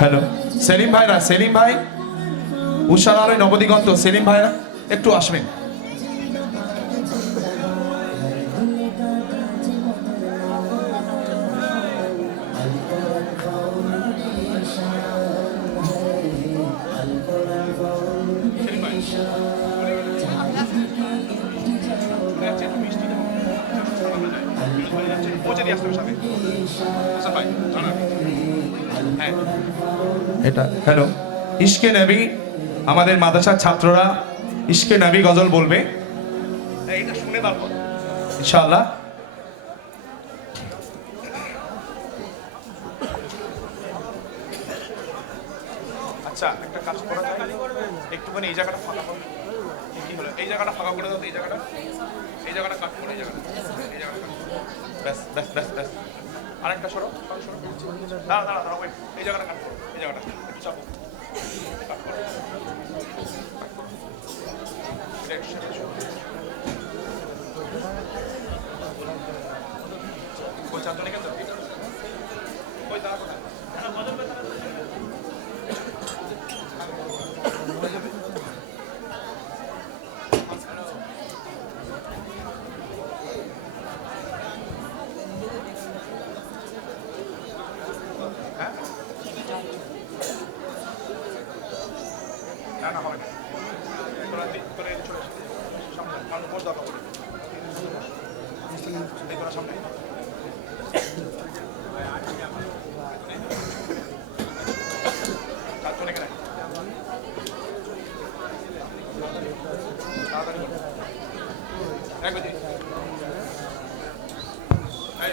Hello Selim ভাইরা, সেলিম ভাই, উষার আলোয় নবদিগন্ত, সেলিম ভাইরা একটু আসবেন। এটা হ্যালো ইশকে নবী, আমাদের মাদ্রাসার ছাত্ররা ইশকে নবী গজল বলবে, এটা শুনে তারপর ইনশাআল্লাহ। আচ্ছা একটা কাজ করা যায়, একটুখানি এই জায়গাটা ফাঁকা করো, কি হলো এই জায়গাটা ফাঁকা করে দাও, এই জায়গাটা কাট করো, এই জায়গাটা ব্যাস ব্যাস ব্যাস ব্যাস। আরেকটা সরো, দাঁড়া দাঁড়া দাঁড়া, এই জায়গাটা কাট করো, এই জায়গাটা একটু চাপো, কাট করো, এটা একটু সেটা ওই চারজনে কেন যাবে, ওই দাঁড়া কোথায়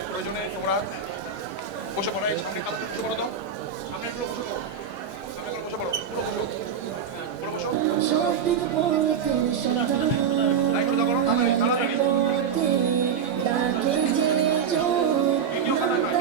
প্রয়োজনে তোমরা বসে পড়ো, সামনে কাপড় বসে পড়ো, তো সামনে একটু বসে পড়ো, সামনে বসে পড়ো, পুরো বসো, লাইট করো, তাড়াতাড়ি তাড়াতাড়ি ভিডিও খাতা নয়।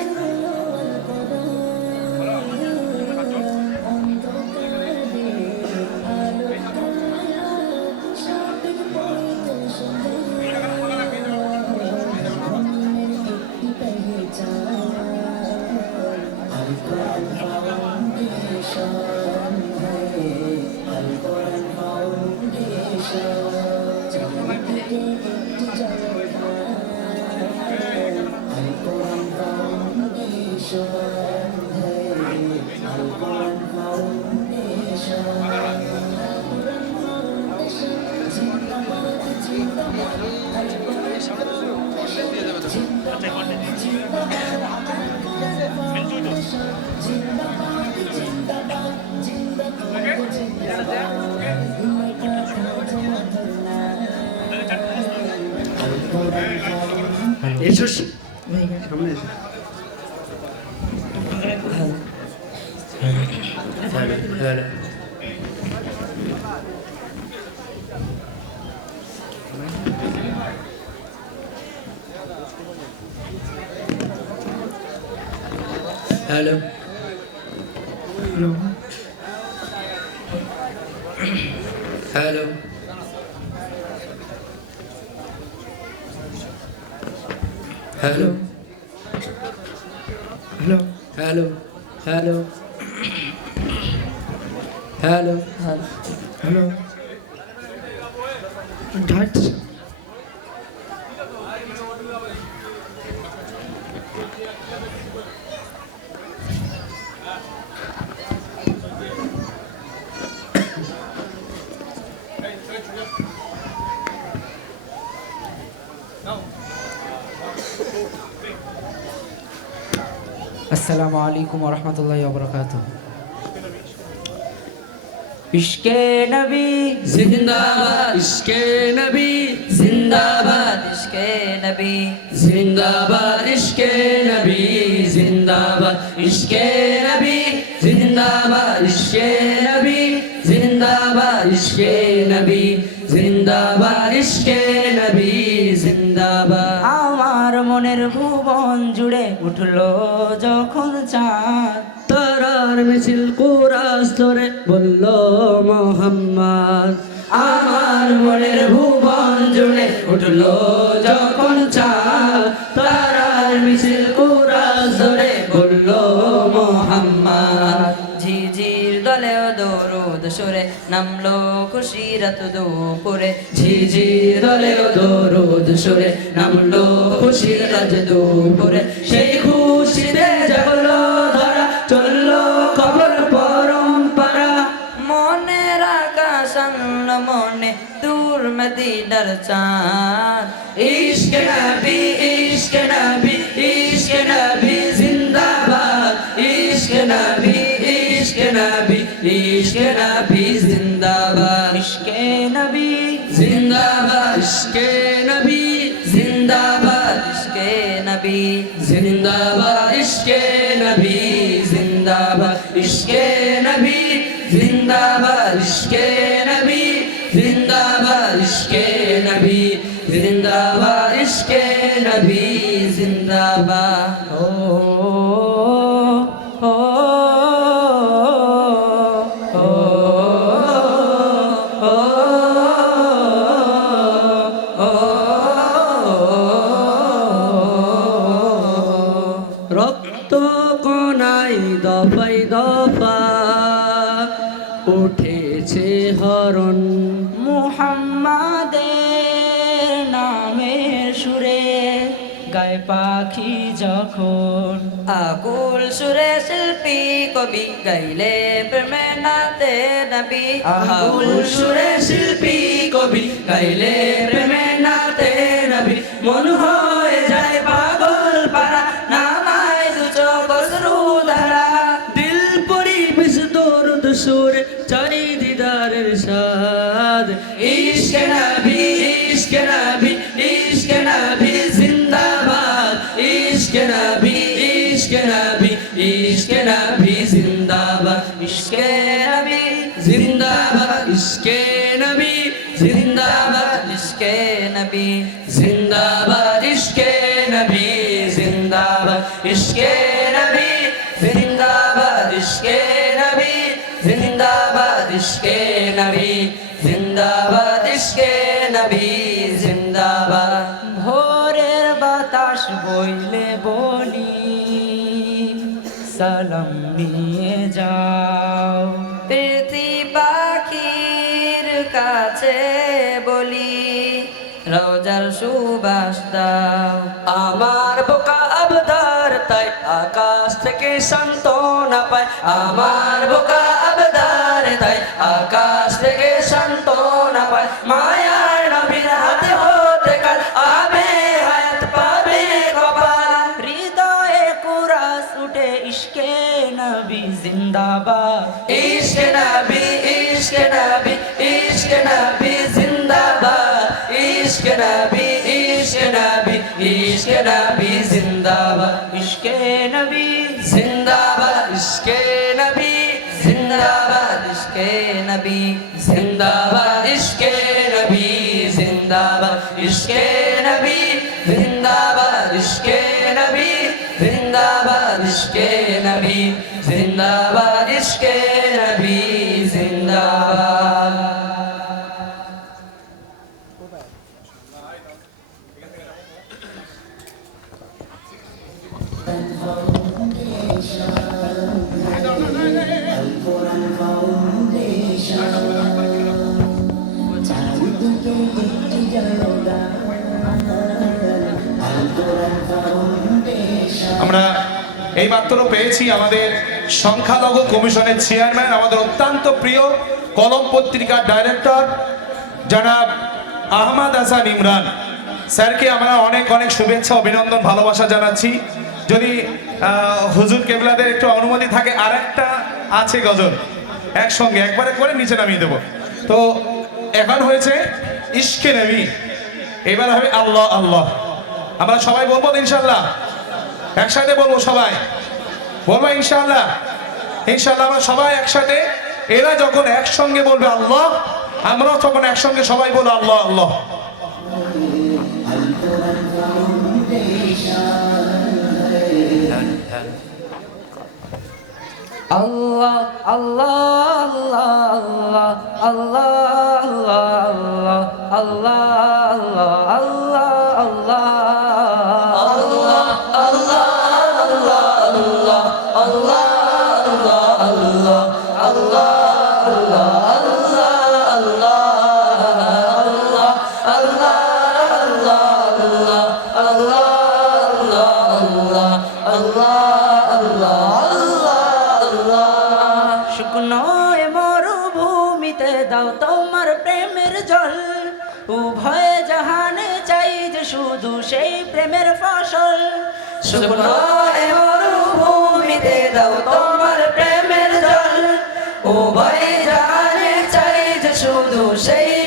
Hello. Hello. Hello. Hello. Hello. Hello. Hello. Hello. Dad. अस्सलामु अलैकुम वरहमतुल्लाहि वबरकातुह। इश्के नबी जिंदाबाद, इश्के नबी जिंदाबाद, इश्के नबी जिंदाबाद, इश्के नबी जिंदाबाद, इश्के नबी ইশকে নবী জিন্দাবাদ। আমার মনের ভুবন জুড়ে উঠলো যখন চাঁদ, তারার মিছিল কুরাস ধরে বলল মোহাম্মদ। আমার মনের ভুবন জুড়ে উঠলো যখন চাঁদ, তারার মিছিল কুরাস ধরে বলল মোহাম্মদ। ঝিঝির দলেও দরুদ সুরে নামলো খুশির রাত দুপুরে, ঝিঝির দলেও দরুদ সুরে নামলো খুশির রাত দুপুরে। সেই খুশিতে জাগলো ধরা, চললো খবর পরম্পরা। মনের আকাশ আনলো মনে দূর মদিনার চাঁদ। ইশকে নবী ইশকে নবী ইশকে নবী জিন্দাবাদ। ইশকে নবী ইশকে নবী ইশকে নবী জিন্দাবাদ। ইশকে নবী জিন্দাবাদ ইশকে নবী জিন্দাবাদ। ইশকে নবী জিন্দাবাদ ইশকে নবী জিন্দাবাদ। ইশকে নবী জিন্দাবাদ। ইশকে নবী জিন্দাবাদ। ইশকে নবী জিন্দাবাদ। ইশকে নবী জিন্দাবাদ। ও ও ও রক্ত কোনাই দফাই দফা উঠেছে হরণ। মুহাম্মাদের নামের সুরে গায় পাখি যখন, আকুল সুরে শিল্পী কবি গাইলে প্রেমে নাতে নবী। আকুল সুরে শিল্পী কবি গাইলে প্রেমে নাতে নবী। মন হয়ে যায় পাগল পারা, নামায় দু চোখ অশ্রু ধারা। দিল পরিবেশ দরুদ সুরে চাই দিদারের স্বাদ। ইশকে নবী ইশকে নবী ইশকে নবী জিন্দাবাদ। ইশকে নবী ইশকে নবী ইশকে নবী জিন্দাবাদ। ইশকে নবী জিন্দাবাদ ইশকে নবী জিন্দাবাদ। ইশকে নবী জিন্দাবাদ ইশকে নবী জিন্দাবাদ। ইশকে নবী জিন্দাবাদ। ইশকে নবী জিন্দাবাদ। ইশকে নবী জিন্দাবাদ। ইশকে নবী জিন্দাবাদ। ভোরের বাতাস বইলে বলি সালাম নিয়ে যাও, প্রীতি পাখির কাছে বলি রোজার সুবাস দাও। আমার বোকা আবদার তাই আকাশ থেকে সান্ত্বনা পায়। আমার বোকা আবদার তাই আকাশ থেকে সান্ত্বনা পায়। মায়ার নবীর হাতে হতে কাল আবে হায়াত পাবে কপাল। হৃদয়ে কুরাস উঠে ইশকে নবী জিন্দাবাদ। ইশকে নবী ইশকে নবী ইশকে নবী জিন্দাবাদ। ইশকে নবী ইশকে নবী ইশকে নবী জিন্দাবাদ। ইশকে নবী জিন্দাবাদ ইশকে নবী জিন্দাবাদ। ইশকে নবী জিন্দাবাদ ইশকে নবী জিন্দাবাদ। ইশকে নবী জিন্দাবাদ। ইশকে নবী জিন্দাবাদ। ইশকে নবী জিন্দাবাদ। ইশকে নবী জিন্দাবাদ। আমরা এই মাত্র পেয়েছি আমাদের সংখ্যালঘু কমিশনের চেয়ারম্যান, আমাদের অত্যন্ত প্রিয় কলম পত্রিকার ডাইরেক্টর জনাব আহমদ হাসান ইমরান স্যারকে আমরা অনেক অনেক শুভেচ্ছা অভিনন্দন ভালোবাসা জানাচ্ছি। যদি হুজুর কেবলাদের একটু অনুমতি থাকে, আর একটা আছে গজল একসঙ্গে একবারে করে নিচে নামিয়ে দেব। তো এখন হয়েছে ইশকে নবী, এবার হবে আল্লাহ আল্লাহ। আমরা সবাই বলবো ইনশাল্লাহ, একসাথে বলবো সবাই, বলবো ইনশাল্লাহ। ইনশাল্লাহ আমরা সবাই একসাথে, এরা যখন একসঙ্গে বলবে আল্লাহ, আমরাও তখন একসঙ্গে সবাই বলবো আল্লাহ আল্লাহ। আল্লাহ আল্লাহ আল্লাহ আল্লাহ আল্লাহ আল্লাহ আল্লাহ শুকনো এ মরুভূমিতে দাও তোমার প্রেমের জল উভয় জাহানে চাই যে শুধু সেই প্রেমের ফসল শুকনো এ মরুভূমিতে দাও তোমার প্রেমের জল উভয় জাহানে চাই যে শুধু সেই